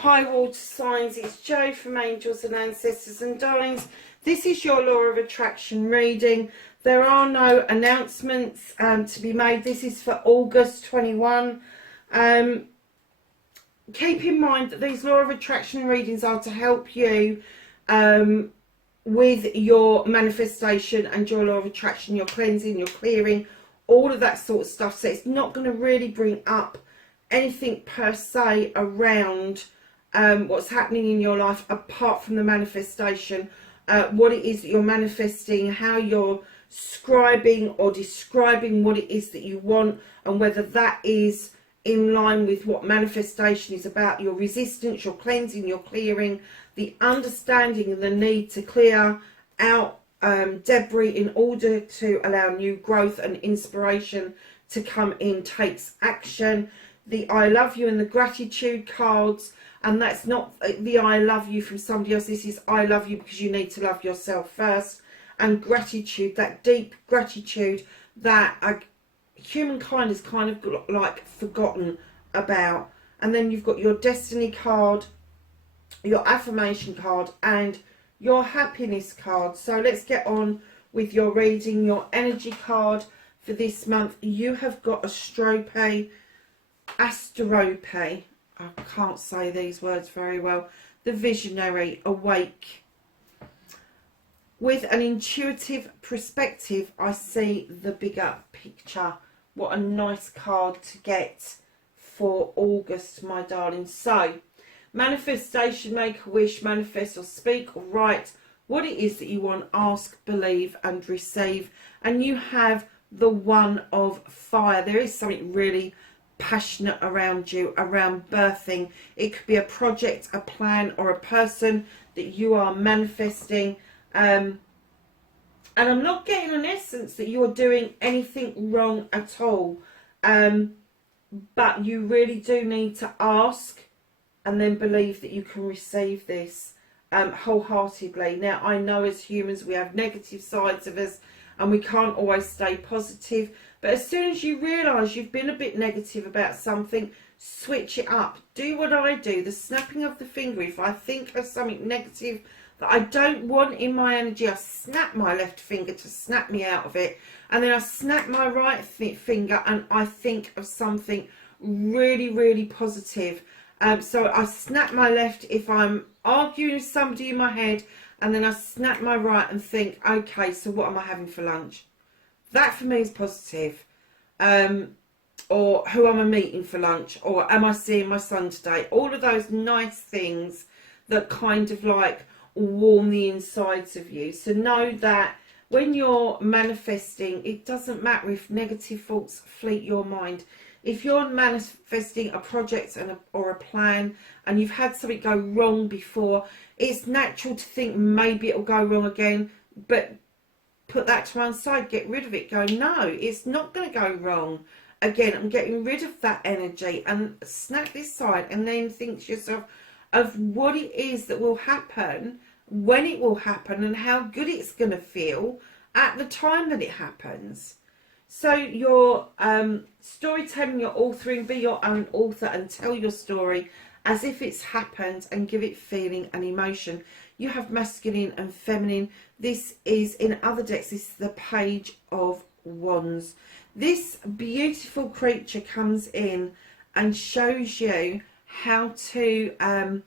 Hi water signs, it's Jo from Angels and Ancestors and Darlings. This is your law of attraction reading. There are no announcements to be made. This is for August 21. Keep in mind that these law of attraction readings are to help you with your manifestation and your law of attraction, your cleansing, your clearing, all of that sort of stuff. So it's not going to really bring up anything per se around what's happening in your life apart from the manifestation, what it is that you're manifesting, how you're scribing or describing what it is that you want, and whether that is in line with what manifestation is about, your resistance, your cleansing, your clearing, the understanding of the need to clear out debris in order to allow new growth and inspiration to come in takes action. The I love you and the gratitude cards, and that's not the I love you from somebody else. This is I love you because you need to love yourself first. And gratitude, that deep gratitude that humankind is kind of like forgotten about. And then you've got your destiny card, your affirmation card, and your happiness card. So let's get on with your reading. Your energy card for this month, you have got Astrope, I can't say these words very well, the visionary, awake. With an intuitive perspective, I see the bigger picture. What a nice card to get for August, my darling. So, manifestation, make a wish, manifest or speak or write what it is that you want, ask, believe and receive. And you have the one of fire. There is something really passionate around you, around birthing. It could be a project, a plan, or a person that you are manifesting. And I'm not getting an essence that you're doing anything wrong at all. But you really do need to ask and then believe that you can receive this wholeheartedly. Now, I know as humans we have negative sides of us and we can't always stay positive. But as soon as you realise you've been a bit negative about something, switch it up. Do what I do, the snapping of the finger. If I think of something negative that I don't want in my energy, I snap my left finger to snap me out of it. And then I snap my right finger and I think of something really, really positive. So I snap my left if I'm arguing with somebody in my head, and then I snap my right and think, okay, so what am I having for lunch? That for me is positive. Or who am I meeting for lunch? Or am I seeing my son today? All of those nice things that kind of like warm the insides of you. So know that when you're manifesting, it doesn't matter if negative thoughts fleet your mind. If you're manifesting a project or a plan and you've had something go wrong before, it's natural to think maybe it'll go wrong again, but put that to one side, get rid of it, go, no, it's not going to go wrong again. I'm getting rid of that energy, and snap this side, and then think to yourself of what it is that will happen, when it will happen, and how good it's going to feel at the time that it happens. So your storytelling, your authoring, be your own author and tell your story as if it's happened and give it feeling and emotion. You have masculine and feminine. This is, in other decks, this is the Page of Wands. This beautiful creature comes in and shows you how to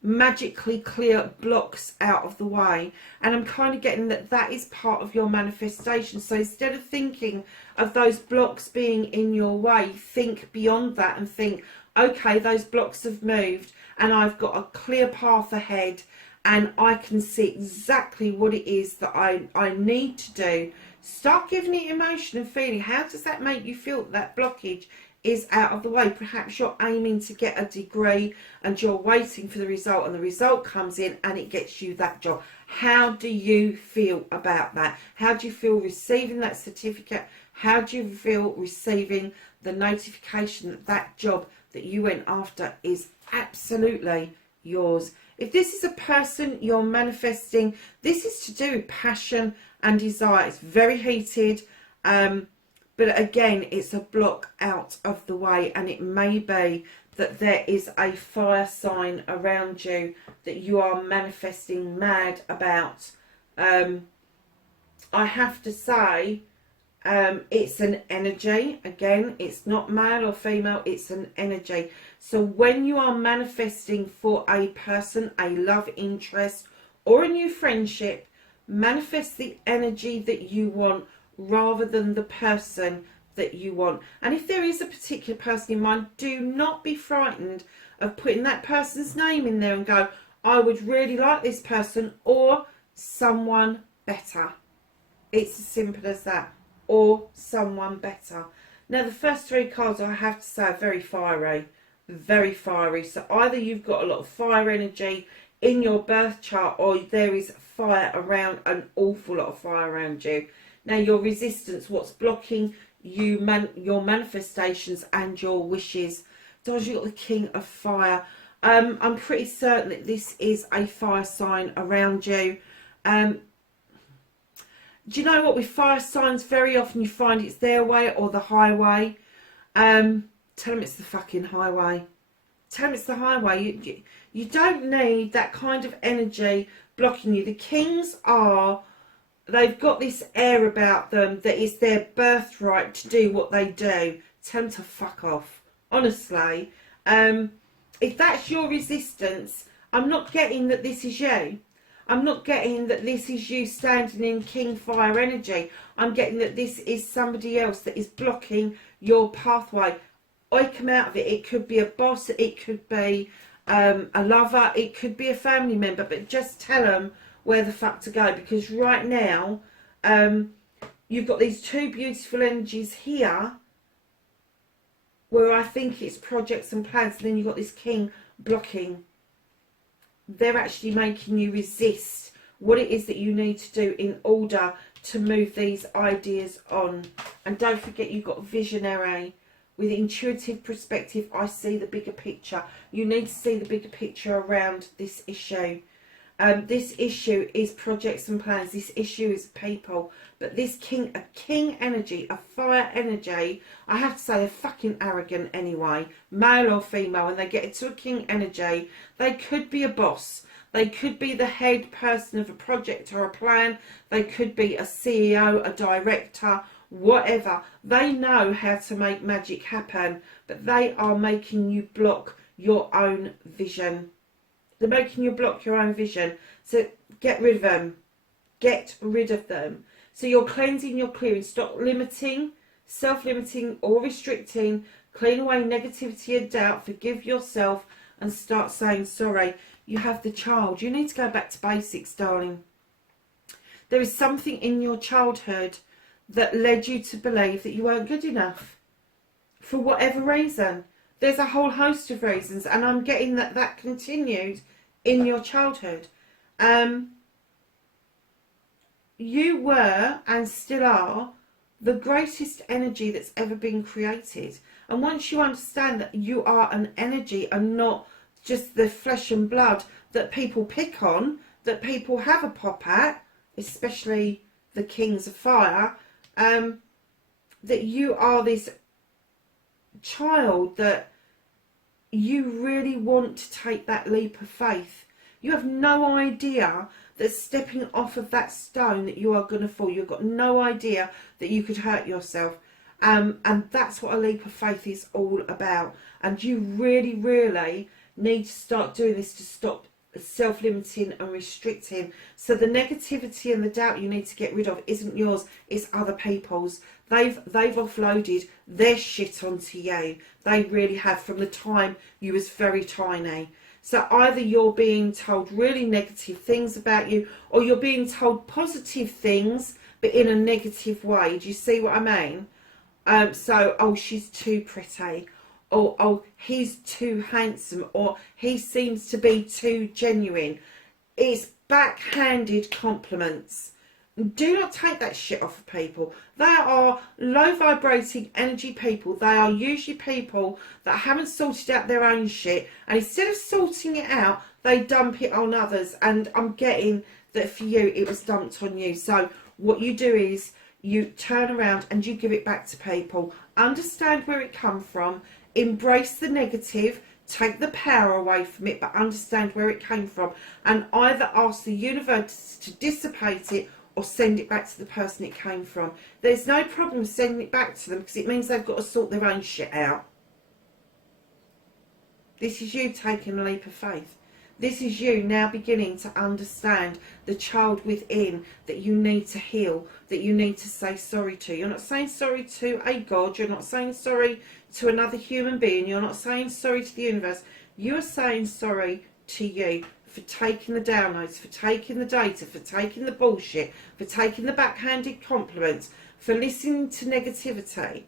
magically clear blocks out of the way. And I'm kind of getting that is part of your manifestation. So instead of thinking of those blocks being in your way, think beyond that and think, okay, those blocks have moved and I've got a clear path ahead, and I can see exactly what it is that I need to do. Start giving it emotion and feeling. How does that make you feel that blockage is out of the way? Perhaps you're aiming to get a degree and you're waiting for the result, and the result comes in and it gets you that job. How do you feel about that? How do you feel receiving that certificate? How do you feel receiving the notification that that job that you went after is absolutely yours? If this is a person you're manifesting, this is to do with passion and desire. It's very heated. But again, it's a block out of the way, and it may be that there is a fire sign around you that you are manifesting mad about. I have to say, it's an energy. Again, it's not male or female, it's an energy. So when you are manifesting for a person, a love interest, or a new friendship, manifest the energy that you want rather than the person that you want. And if there is a particular person in mind, do not be frightened of putting that person's name in there and go, I would really like this person, or someone better. It's as simple as that. Or someone better. Now, the first three cards, I have to say, are very fiery. Very fiery. So either you've got a lot of fire energy in your birth chart, or there is fire around, an awful lot of fire around you. Now, your resistance, what's blocking you, your manifestations and your wishes. Does you got the King of Fire? I'm pretty certain that this is a fire sign around you. Do you know what, with fire signs, very often you find it's their way or the highway. Tell them it's the fucking highway. Tell them it's the highway. You don't need that kind of energy blocking you. The Kings are, they've got this air about them that is their birthright to do what they do. Tell them to fuck off. Honestly. If that's your resistance, I'm not getting that this is you. I'm not getting that this is you standing in King Fire energy. I'm getting that this is somebody else that is blocking your pathway. I come out of it. It could be a boss. It could be a lover. It could be a family member. But just tell them where the fuck to go. Because right now, you've got these two beautiful energies here, where I think it's projects and plans. And then you've got this King blocking. They're actually making you resist what it is that you need to do in order to move these ideas on. And don't forget, you've got visionary. With intuitive perspective, I see the bigger picture. You need to see the bigger picture around this issue. This issue is projects and plans. This issue is people. But this king energy, a fire energy, I have to say they're fucking arrogant anyway, male or female. When they get into a king energy, they could be a boss. They could be the head person of a project or a plan. They could be a CEO, a director, whatever. They know how to make magic happen, but they are making you block your own vision. They're making you block your own vision. So get rid of them. Get rid of them. So you're cleansing, you're clearing. Stop limiting, self-limiting or restricting. Clean away negativity and doubt. Forgive yourself and start saying sorry. You have the child. You need to go back to basics, darling. There is something in your childhood that led you to believe that you weren't good enough. For whatever reason. There's a whole host of reasons, and I'm getting that continued in your childhood. You were and still are the greatest energy that's ever been created. And once you understand that you are an energy and not just the flesh and blood that people pick on, that people have a pop at, especially the Kings of Fire, that you are this child that you really want to take that leap of faith. You have no idea that stepping off of that stone that you are going to fall. You've got no idea that you could hurt yourself. And that's what a leap of faith is all about. And you really, really need to start doing this to stop self-limiting and restricting. So the negativity and the doubt you need to get rid of isn't yours, it's other people's. They've offloaded their shit onto you. They really have, from the time you was very tiny. So either you're being told really negative things about you, or you're being told positive things but in a negative way. Do you see what I mean? So, oh, she's too pretty, or oh, he's too handsome, or he seems to be too genuine. It's backhanded compliments. Do not take that shit off of people. They are low vibrating energy people. They are usually people that haven't sorted out their own shit, and instead of sorting it out, they dump it on others. And I'm getting that for you, it was dumped on you. So what you do is you turn around and you give it back to people. Understand where it come from, embrace the negative, take the power away from it, but understand where it came from, and either ask the universe to dissipate it or send it back to the person it came from. There's no problem sending it back to them, because it means they've got to sort their own shit out. This is you taking a leap of faith. This is you now beginning to understand the child within that you need to heal, that you need to say sorry to. You're not saying sorry to a God. You're not saying sorry to another human being. You're not saying sorry to the universe. You're saying sorry to you for taking the downloads, for taking the data, for taking the bullshit, for taking the backhanded compliments, for listening to negativity.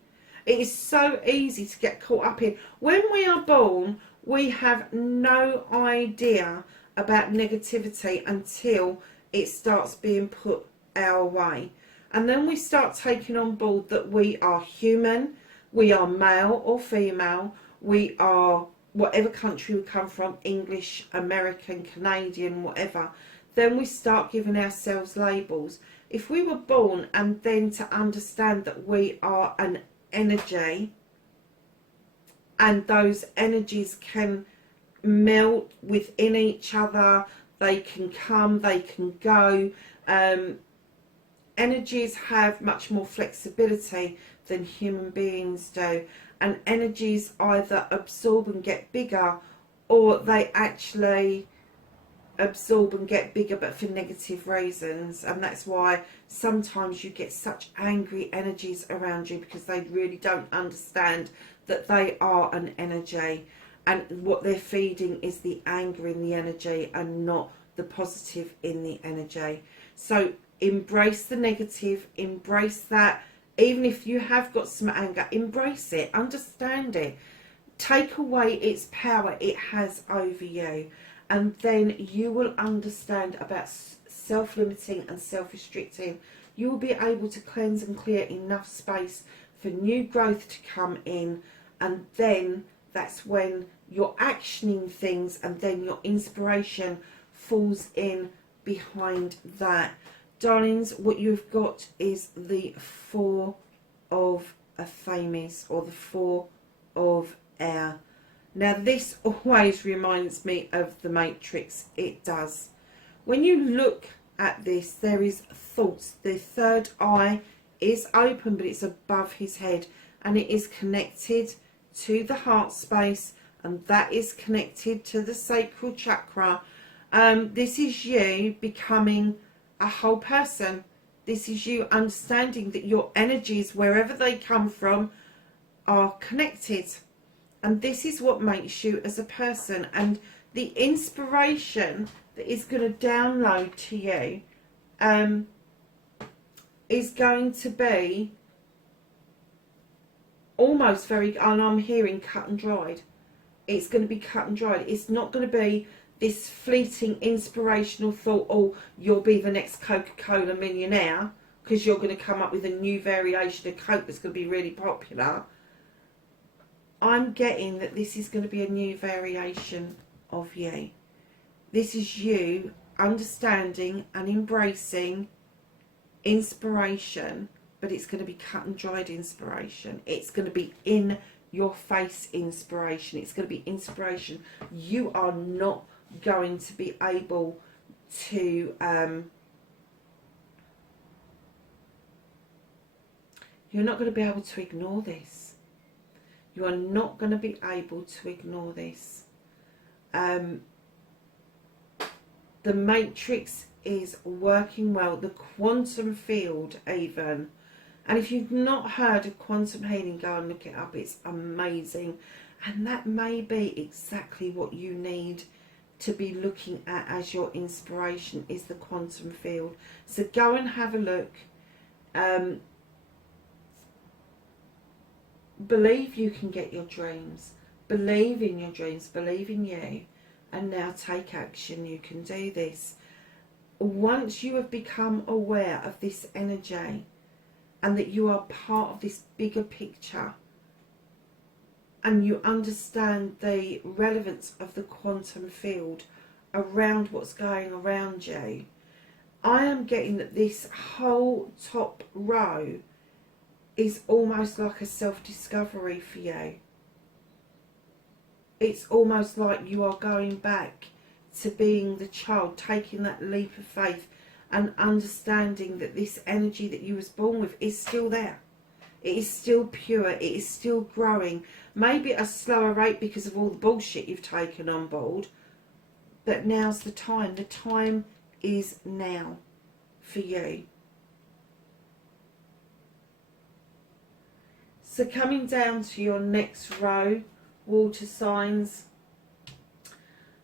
It is so easy to get caught up in. When we are born, we have no idea about negativity until it starts being put our way. And then we start taking on board that we are human, we are male or female, we are whatever country we come from, English, American, Canadian, whatever. Then we start giving ourselves labels. If we were born and then to understand that we are an energy, and those energies can melt within each other, they can come, they can go. Energies have much more flexibility than human beings do, and energies either absorb and get bigger, or they actually absorb and get bigger but for negative reasons. And that's why sometimes you get such angry energies around you, because they really don't understand that they are an energy, and what they're feeding is the anger in the energy and not the positive in the energy. So embrace the negative, embrace that. Even if you have got some anger, embrace it, understand it, take away its power it has over you, and then you will understand about self-limiting and self-restricting. You will be able to cleanse and clear enough space for new growth to come in, and then that's when you're actioning things, and then your inspiration falls in behind that. Darlings, what you've got is the Four of Thames, or the Four of Air. Now this always reminds me of the Matrix. It does. When you look at this, there is thoughts. The third eye is open, but it's above his head, and it is connected to the heart space, and that is connected to the sacral chakra. This is you becoming a whole person. This is you understanding that your energies, wherever they come from, are connected, and this is what makes you as a person. And the inspiration that is going to download to you is going to be almost very, and I'm hearing cut and dried. It's going to be cut and dried. It's not going to be this fleeting inspirational thought, oh, you'll be the next Coca-Cola millionaire because you're going to come up with a new variation of Coke that's going to be really popular. I'm getting that this is going to be a new variation of you. This is you understanding and embracing inspiration, but it's going to be cut and dried inspiration. It's going to be in your face inspiration. It's going to be inspiration you are not going to be able to you're not going to be able to ignore this. You are not going to be able to ignore this. The Matrix is working well, the quantum field even. And if you've not heard of quantum healing, go and look it up. It's amazing. And that may be exactly what you need to be looking at as your inspiration, is the quantum field. So go and have a look. Believe you can get your dreams. Believe in your dreams. Believe in you. And now take action. You can do this. Once you have become aware of this energy and that you are part of this bigger picture, and you understand the relevance of the quantum field around what's going around you, I am getting that this whole top row is almost like a self-discovery for you. It's almost like you are going back to being the child, taking that leap of faith and understanding that this energy that you was born with is still there. It is still pure. It is still growing. Maybe at a slower rate because of all the bullshit you've taken on board. But now's the time. The time is now for you. So coming down to your next row, water signs,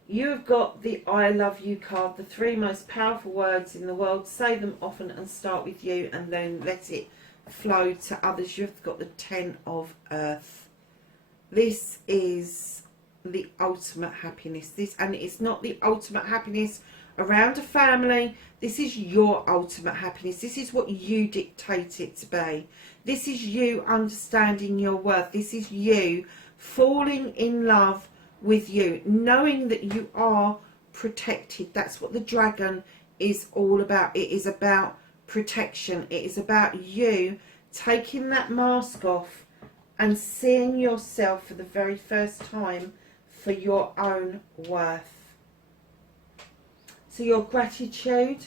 you have got the I love you card, the 3 most powerful words in the world. Say them often and start with you, and then let it flow to others. You've got the 10 of Earth. This is the ultimate happiness. And it's not the ultimate happiness around a family. This is your ultimate happiness. This is what you dictate it to be. This is you understanding your worth. This is you falling in love with you, knowing that you are protected. That's what the dragon is all about. It is about protection. It is about you taking that mask off and seeing yourself for the very first time for your own worth. So your gratitude,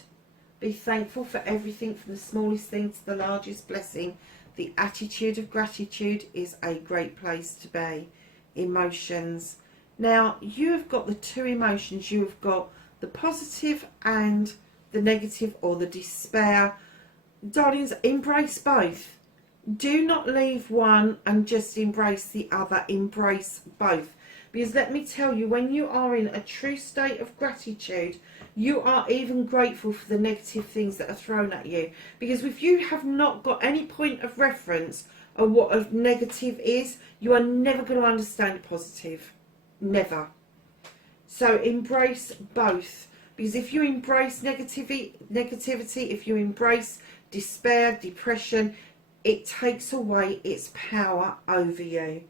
be thankful for everything from the smallest thing to the largest blessing. The attitude of gratitude is a great place to be. Emotions. Now, you have got the 2 emotions. You have got the positive and the negative, or the despair. Darlings, embrace both. Do not leave one and just embrace the other. Embrace both. Because let me tell you, when you are in a true state of gratitude, you are even grateful for the negative things that are thrown at you. Because if you have not got any point of reference of what a negative is, you are never going to understand a positive. Never. So embrace both. Because if you embrace negativity, if you embrace despair, depression, it takes away its power over you.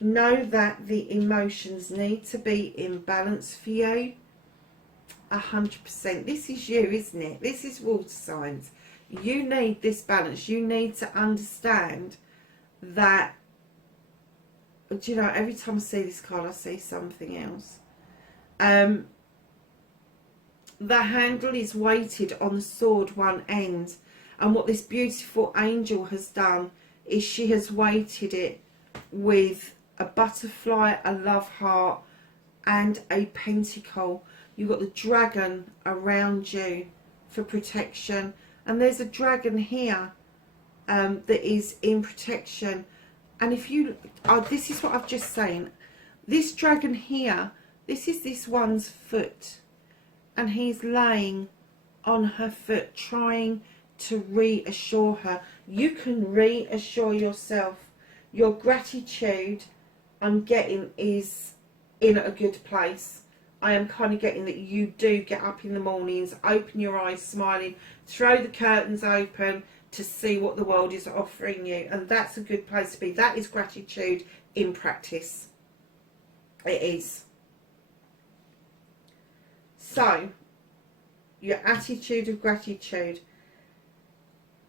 Know that the emotions need to be in balance for you. 100%. This is you, isn't it? This is water signs. You need this balance. You need to understand that, do you know, every time I see this card, I see something else. The handle is weighted on the sword, one end. And what this beautiful angel has done is she has weighted it with a butterfly, a love heart, and a pentacle. You've got the dragon around you for protection. And there's a dragon here that is in protection. And if you, this is what I've just saying. This dragon here, this is this one's foot. And he's laying on her foot, trying to reassure her. You can reassure yourself. Your gratitude, I'm getting, is in a good place. I am kind of getting that you do get up in the mornings, open your eyes smiling, throw the curtains open to see what the world is offering you. And that's a good place to be. That is gratitude in practice. It is. So, your attitude of gratitude.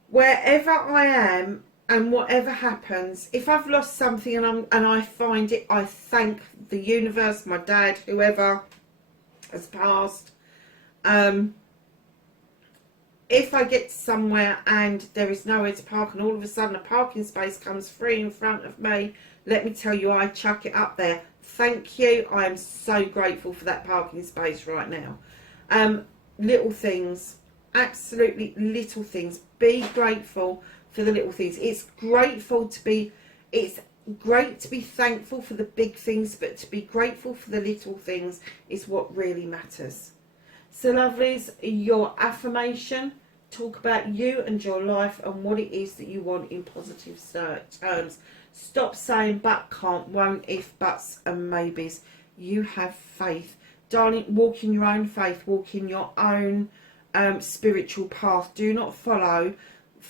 Wherever I am and whatever happens, if I've lost something and I find it, I thank the universe, my dad, whoever has passed. If I get somewhere and there is nowhere to park and all of a sudden a parking space comes free in front of me, let me tell you, I chuck it up there. Thank you. I am so grateful for that parking space right now. Little things, absolutely little things. Be grateful for the little things. It's great to be thankful for the big things, but to be grateful for the little things is what really matters. So lovelies, your affirmation, talk about you and your life and what it is that you want in positive terms. Stop saying but, can't, won't, if, buts and maybes. You have faith. Darling, walk in your own faith. Walk in your own spiritual path. Do not follow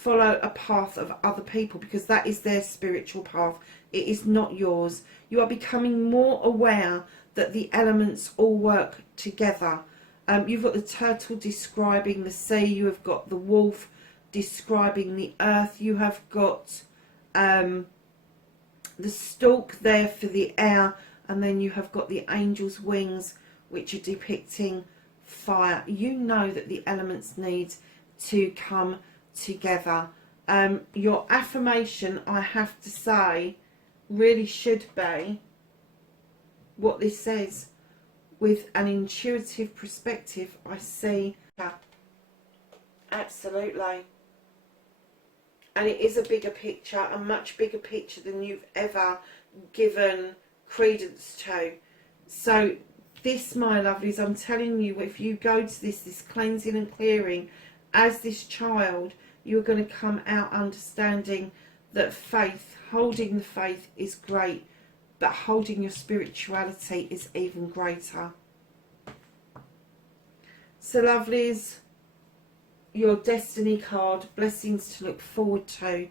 a path of other people, because that is their spiritual path. It is not yours. You are becoming more aware that the elements all work together. You've got the turtle describing the sea. You have got the wolf describing the earth. You have got the stalk there for the air. And then you have got the angel's wings, which are depicting fire. You know that the elements need to come together. Your affirmation, I have to say, really should be what this says. With an intuitive perspective, I see. Absolutely. And it is a bigger picture, a much bigger picture than you've ever given credence to. So this, my lovelies, I'm telling you, if you go to this cleansing and clearing as this child, you're going to come out understanding that faith, holding the faith is great, but holding your spirituality is even greater. So lovelies, your destiny card, blessings to look forward to.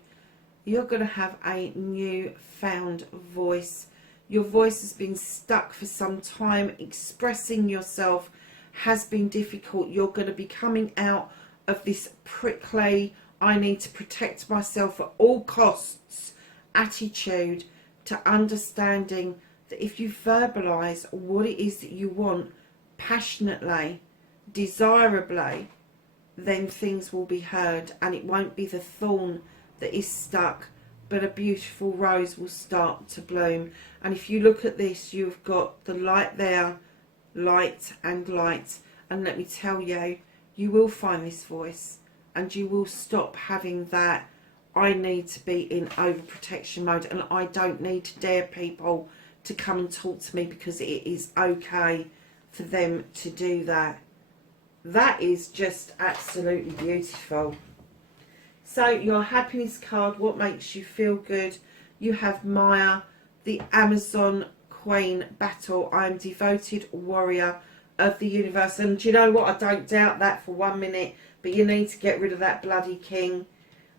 You're going to have a new found voice. Your voice has been stuck for some time. Expressing yourself has been difficult. You're going to be coming out of this prickly, I need to protect myself at all costs attitude to understanding that if you verbalise what it is that you want passionately, desirably, then things will be heard, and it won't be the thorn that is stuck, but a beautiful rose will start to bloom. And if you look at this, you've got the light there, light and light, and let me tell you, you will find this voice, and you will stop having that I need to be in overprotection mode, and I don't need to dare people to come and talk to me because it is okay for them to do that. That is just absolutely beautiful. So your happiness card, what makes you feel good? You have Maya, the Amazon Queen battle. I am devoted warrior of the universe. And do you know what? I don't doubt that for 1 minute. But you need to get rid of that bloody king.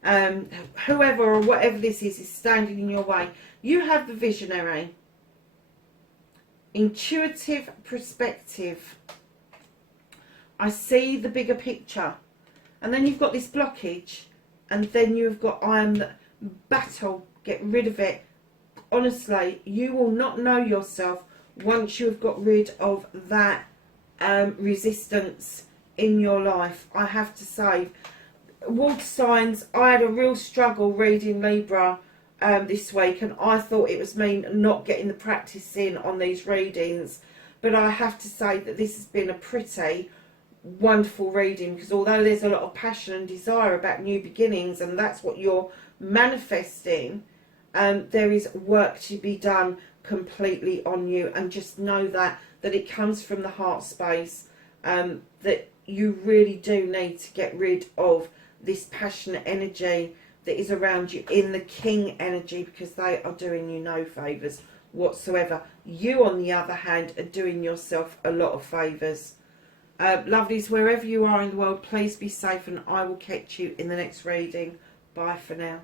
Whoever or whatever this is standing in your way. You have the visionary. Intuitive perspective. I see the bigger picture. And then you've got this blockage. And then you've got I am the battle. Get rid of it. Honestly, you will not know yourself once you have got rid of that resistance in your life. I have to say, water signs, I had a real struggle reading Libra this week, and I thought it was me not getting the practice in on these readings, but I have to say that this has been a pretty wonderful reading, because although there's a lot of passion and desire about new beginnings, and that's what you're manifesting, there is work to be done completely on you. And just know that it comes from the heart space, that you really do need to get rid of this passionate energy that is around you in the king energy, because they are doing you no favours whatsoever. You, on the other hand, are doing yourself a lot of favours. Lovelies, wherever you are in the world, please be safe, and I will catch you in the next reading. Bye for now.